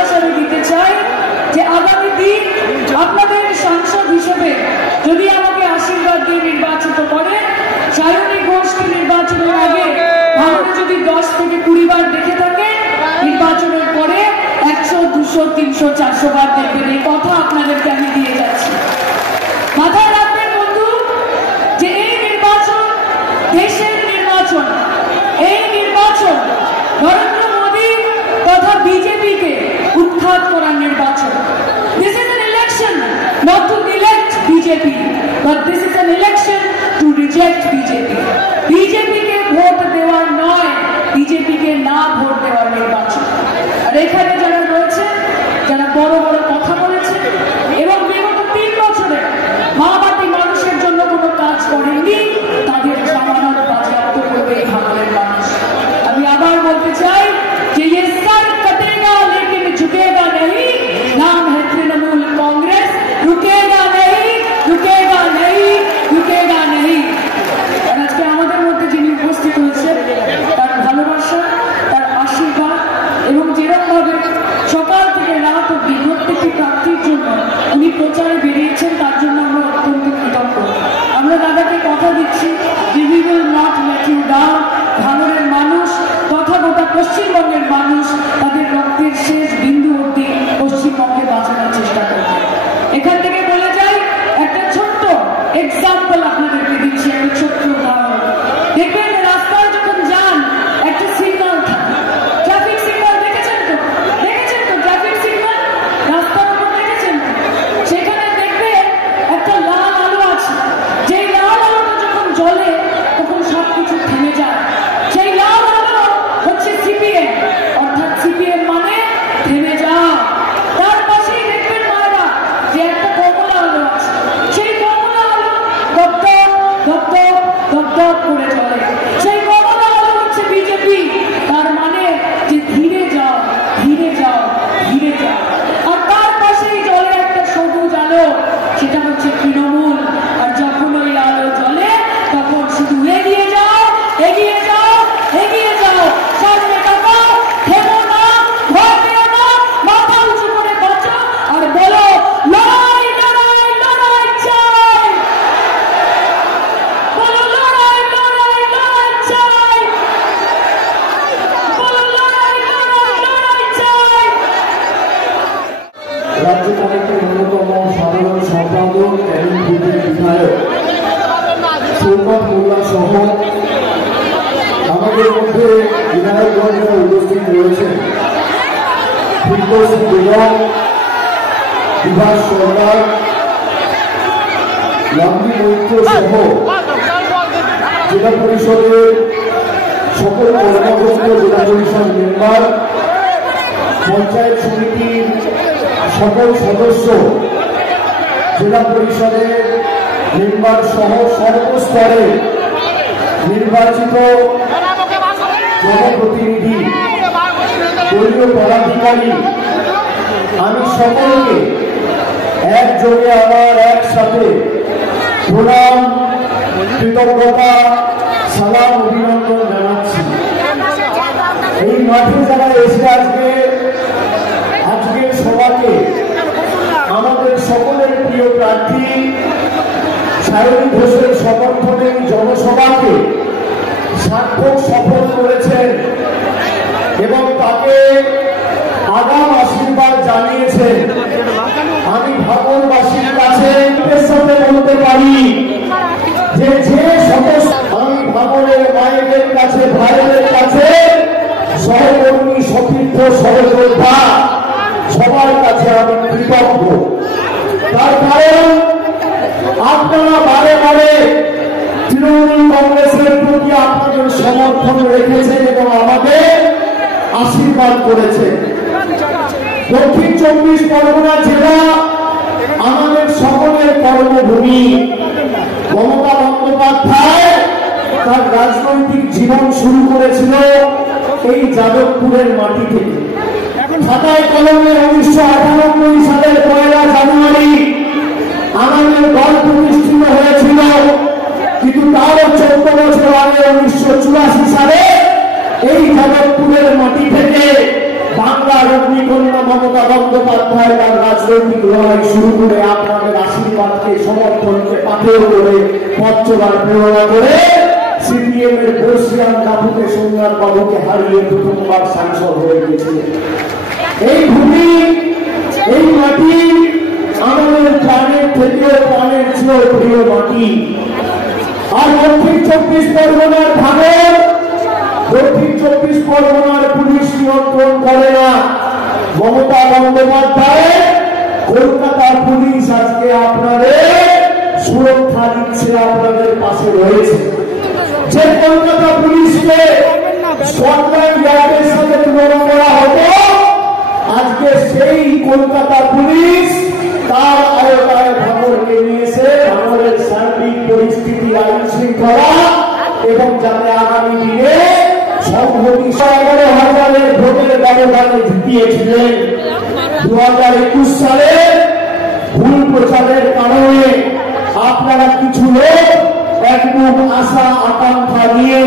আশ্বাস আমি দিতে চাই যে আগামী দিন আপনাদের সাংসদ হিসেবে যদি আমাকে আশীর্বাদ দিয়ে নির্বাচিত করে, সায়নী ঘোষকে নির্বাচনের আগে ভাঙড়ে যদি 10 থেকে 20 বার দেখে থাকে, নির্বাচনের পরে 100, 200, 300, 400 বার দেখবেন। এই কথা আপনাদেরকে আমি দিয়ে যাচ্ছি। মাথায় রাখবেন বন্ধু যে এই নির্বাচন দেশের নির্বাচন। এই নির্বাচন নরেন্দ্র মোদী তথা বিজেপিকে উৎখাত করার নির্বাচন। This is an election not to elect BJP, but this is an election to reject BJP. বিজেপিকে ভোট দেওয়ার নয়, বিজেপিকে না ভোট দেওয়ার নির্বাচন। আর এখানে যারা রয়েছে, যারা বড় বড় কথা বলেছে এবং বিগত 3 বছরে মা-মাটি মানুষের জন্য কোনো কাজ করেননি, তাদের জামানত বাজেয়াপ্ত করবে এই ভাঙড়ের মানুষ। আমি আবার বলতে চাই যে ये सर कटेगा लेकिन झुकेगा नहीं, नाम है तृणमूल कांग्रेस, रुकेगा नहीं, रुकेगा नहीं, रुकेगा नहीं। আজকে আমাদের মধ্যে যিনি উপস্থিত হয়েছে, তার ভালোবাসা, তার আশীর্বাদ এবং যেরকম ভাবে সকাল থেকে রাত অব্দি প্রত্যেকটি প্রার্থীর জন্য উনি প্রচারে বেরিয়েছেন, তার জন্য আমরা অত্যন্ত কৃতজ্ঞ। আমরা দাদাকে কথা দিচ্ছি যে we will not let you down। ভাঙড়ের মানুষ তথা গোটা পশ্চিমবঙ্গের মানুষ তাদের রক্তের শেষ বিন্দু অব্দি পশ্চিমবঙ্গে বাঁচানোর চেষ্টা করবে। এখান থেকে বলে যাই, একটা ছোট্ট এক্সাম্পল আপনাদেরকে দিচ্ছি, একটা ছোট্ট উদাহরণ। দেখবেন রাস্তায় যখন যান একটা সিগন্যাল থাকে, ট্রাফিক সিগন্যাল দেখেছেন তো? দেখেছেন তো ট্রাফিক সিগন্যাল রাস্তার উপর দেখেছেন? সেখানে দেখবে একটা লাল আলো আছে। যেই লাল আলোটা যখন জ্বলে তখন সবকিছু থেমে যায়। সেই লাল আলো হচ্ছে সিপিএম, অর্থাৎ সিপিএম মানে থেমে যাওয়া। তার পাশেই দেখবেন মায়েরা যে একটা কমলা আলো আছে। সেই কমলা আলো দপদপ দপদপ দপদপ করে জ্বলে। সেই কমলা আলো হচ্ছে বিজেপি। তার মানে যে ধীরে যাও, ধীরে যাও, ধীরে যাও। আর তার পাশেই জ্বলে একটা সবুজ আলো, সেটা হচ্ছে তৃণমূল। আর যখন ওই আলো জ্বলে তখন শুধু এগিয়ে যাও, এগিয়ে যাও, এগিয়ে যাও, সামনে তাকাও, থেমো না, ভয় পেও না, মাথা উঁচু করে বাঁচো আর বলো লড়াই, লড়াই, লড়াই চাই। বলো লড়াই, লড়াই, লড়াই চাই। বলো লড়াই, লড়াই, লড়াই চাই। রাজ্য কমিটির অন্যতম সাধারণ সম্পাদক এবং বিধায়ক সৌগত মোল্লা সহ আমাদের মধ্যে বিধায়কগণরা উপস্থিত রয়েছেন। ফিরদৌসী বেগম, বিভাস সরকার, লামদি মৈত্র সহ জেলা পরিষদের সকল কর্মকর্তা, জেলা পরিষদ মেম্বার, পঞ্চায়েত সমিতির সকল সদস্য, জেলা পরিষদের মেম্বার সহ সর্বস্তরে নির্বাচিত জনপ্রতিনিধি, দলীয় পদাধিকারী, আমি সকলকে একযোগে আমার একসাথে প্রণাম, কৃতজ্ঞতা, সালাম, অভিনন্দন জানাচ্ছি। এই মাঠে যারা এসে আজকের সভাকে আমাদের সকলের প্রিয় প্রার্থী সায়নী ঘোষের সমর্থনে জনসভাকে সার্থক সফল করেছেন এবং তাকে আগাম আশীর্বাদ জানিয়েছেন। আমি ভাঙড়বাসীর কাছে সাথে বলতে পারি যে সমস্ত আমি ভাঙড়ের মায়েদের কাছে, ভাইদের কাছে, সহকর্মী, সতীর্থ, সহযোদ্ধা সবার কাছে আমি কৃতজ্ঞ। তার কারণ আপনারা বারে বারে তৃণমূল কংগ্রেসের প্রতি আপনাদের সমর্থন রেখেছেন এবং আমাকে আশীর্বাদ করেছেন। দক্ষিণ 24 পরগনা জেলা আমাদের সকলের কর্মভূমি। মমতা বন্দ্যোপাধ্যায় তার রাজনৈতিক জীবন শুরু করেছিল এই যাদবপুরের মাটি থেকে। খাতায় কলমে 1998 সালের 1 জানুয়ারি আমাদের দল প্রতিষ্ঠিত হয়েছিল, কিন্তু তারও 14 বছর আগে 1984 সালে এই যাদবপুরের মাটি থেকে বাংলার অগ্নিকন্যা মমতা বন্দ্যোপাধ্যায় তার রাজনৈতিক লড়াই শুরু করে আপনাদের আশীর্বাদকে সমর্থনকে পাথেয় করে পথ চলার প্রেরণা করে সিপিএম এর বর্ষিয়ান কাপুকে সোমনাথ বাবুকে হারিয়ে প্রথমবার সাংসদ হয়ে গেছিলেন। এই ভূমি এই মাটি আমাদের প্রাণের থেকেও প্রাণের চেয়েও প্রিয় মাটি। আর দক্ষিণ 24 পরগনার ভাঙন দক্ষিণ 24 পরগনার পুলিশ নিয়ন্ত্রণ করে না, মমতা বন্দ্যোপাধ্যায় কলকাতার পুলিশ আজকে আপনাদের সুরক্ষা দিচ্ছে, আপনাদের পাশে রয়েছে। যে কলকাতা পুলিশকে স্কটল্যান্ড ইয়ার্ডের সাথে তুলনা করা হতো, আজকে সেই কলকাতা পুলিশ তার আওতায় ভাঙড়কে নিয়েছে। ভাঙড়ের সার্বিক পরিস্থিতি আইন শৃঙ্খলা এবং যাতে আগামী দিনে সংহতি 11,000 ভোটের ব্যবধানে জিতিয়েছিলেন। 2021 সালে ভুল প্রচারের কারণে আপনারা কিছু লোক একদম আশা আকাঙ্ক্ষা নিয়ে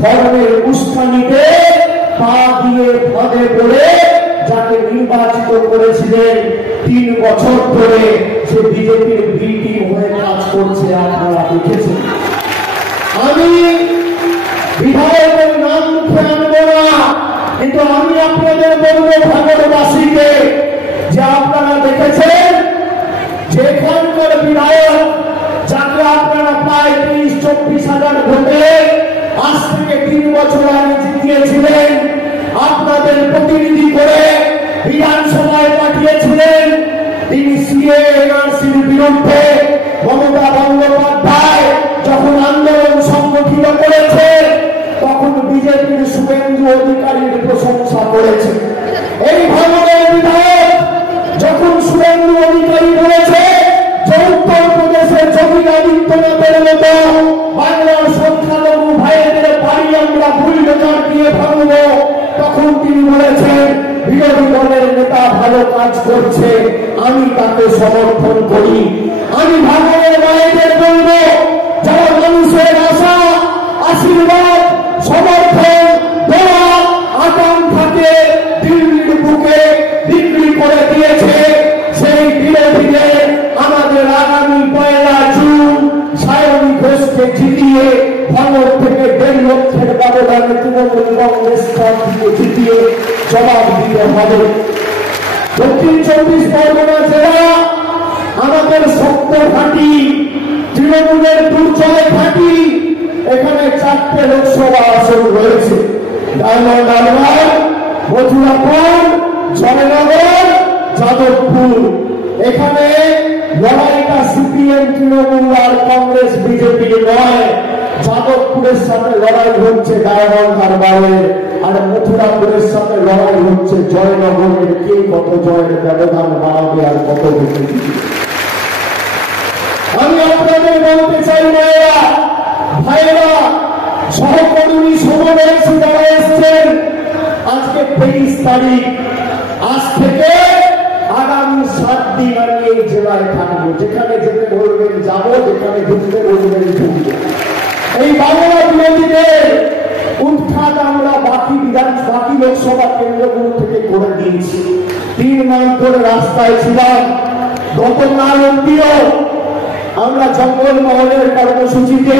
ধর্মের উস্কানিতে পা দিয়ে ফাঁদে পড়ে যাকে নির্বাচিত করেছিলেন 3 বছর ধরে সে বিজেপির বি টিম হয়ে কাজ করছে, আপনারা দেখেছেন। আমি বিধায়কের নাম মুখে আনবো না, কিন্তু আমি আপনাদের বলবো ভাঙড়বাসীকে যে আপনারা দেখেছেন যেখানকার বিধায়ক যাকে আপনারা প্রায় 30-24 হাজার ভোটে আজ থেকে 3 বছর আগে জিতিয়েছিলেন, আপনাদের প্রতিনিধি করে বিধানসভায় পাঠিয়েছিলেন, তিনি সিএএনআরসির বিরুদ্ধে মমতা বন্দ্যোপাধ্যায় যখন আন্দোলন সংগঠিত করেছে তখন বিজেপির শুভেন্দু অধিকারীর প্রশংসা করেছে। এই ভাঙড়ের বিধায়ক যখন শুভেন্দু অধিকারী বলেছে যে উত্তর প্রদেশের যোগী আদিত্যনাথের মতো বাংলার সংখ্যালঘু ভাইদের বাড়ি আমরা ভুল বেকার দিয়ে ভাঙব, তখন তিনি বলেছেন বিরোধী দলের নেতা ভালো কাজ করছে, আমি তাকে সমর্থন করি। আমি ভাঙড়ের মায়েদের বলব যারা মানুষের আশা আশীর্বাদ সমর্থন দেওয়া আকাঙ্ক্ষাকে দিল্লির বুকে বিক্রি করে দিয়েছে, সেই বিরোধীদের আমাদের আগামী 1 জুন সায়নী ঘোষকে জিতিয়ে ভাঙড় থেকে 1.5 লক্ষের ব্যবধানে তৃণমূল কংগ্রেস প্রার্থীকে জিতিয়ে জবাব দিতে হবে। দক্ষিণ 24 পরগনা জেলা আমাদের শক্ত ঘাঁটি, তৃণমূলের দুর্জয় ঘাঁটি। এখানে 4টে লোকসভা আসন রয়েছে, ডায়মন্ড হারবার, মথুরাপুর, জয়নগর, যাদবপুর। এখানে লড়াইটা সিপিএম তৃণমূল আর কংগ্রেস বিজেপির নয়, যাদবপুরের সাথে লড়াই হচ্ছে ডায়মন্ড হারবারের, আর মথুরাপুরের সাথে লড়াই হচ্ছে জয়নগরের। কে কত জয়ের ব্যবধান বাড়াবে আর কত বেশি। আমি আপনাদের বলতে চাই মায়েরা ভাইরা সহকর্মী সমবয়সী যারা এসছেন, আজকে 23 তারিখ, আজ থেকে আগামী 7 দিন আমি এই জেলায় থাকবো। যেখানে যেতে বলবেন যাবো, যেখানে ঢুকতে বলবেন ঢুকবো। এই বাংলা বিরোধীদের উৎখাত আমরা বাকি লোকসভা কেন্দ্রগুলো থেকে করে দিয়েছি। 3 মাস ধরে রাস্তায় ছিলাম। গতকাল অব্দিও আমরা জঙ্গলমহলের কর্মসূচিতে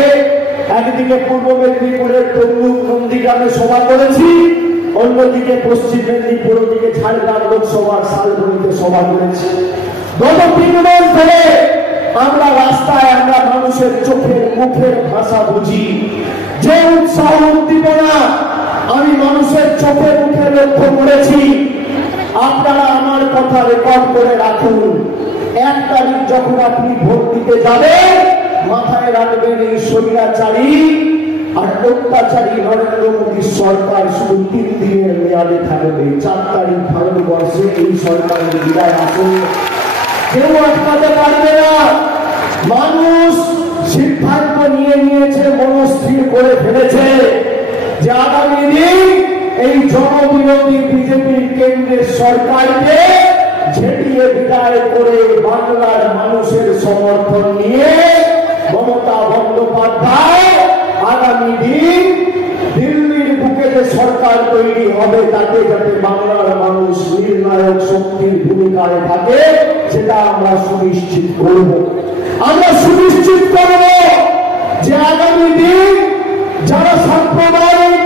একদিকে পূর্ব মেদিনীপুরের তমলুক নন্দীগ্রামে সভা করেছি, অন্যদিকে পশ্চিম মেদিনীপুর, দিকে ঝাড়গ্রাম লোকসভার শালবনীতে সভা করেছি। গত 3 মাস ধরে আমরা রাস্তায় আমরা মানুষের চোখের মুখের ভাষা বুঝি। যে উৎসাহ উদ্দীপনা আমি মানুষের চোখে মুখে লক্ষ্য করেছি, আপনারা আমার কথা রেকর্ড করে রাখুন। 1 তারিখ যখন আপনি ভোট দিতে যাবেন, মাথায় রাখবেন এই স্বৈরাচারী আর অত্যাচারী নরেন্দ্র মোদীর সরকার শুধু 3 দিনের মেয়াদে থাকবে। 4 তারিখ ভারতবর্ষে এই সরকারের বিদায় আসবে, কেউ আটকাতে পারবে না। মানুষ সিদ্ধান্ত নিয়ে নিয়েছে, মনস্থির করে ফেলেছে যে আগামী দিন এই জনবিরোধী বিজেপির কেন্দ্রের সরকারকে ঝেঁটিয়ে বিদায় করে বাংলার মানুষের সমর্থন নিয়ে মমতা বন্দ্যোপাধ্যায় আগামী দিন দিল্লির বুকে যে সরকার তৈরি হবে, তাতে যাতে বাংলার নির্ণায়ক শক্তির ভূমিকায় থাকে, সেটা আমরা সুনিশ্চিত করব। আমরা সুনিশ্চিত করব যে আগামী দিন যারা সাম্প্রদায়িক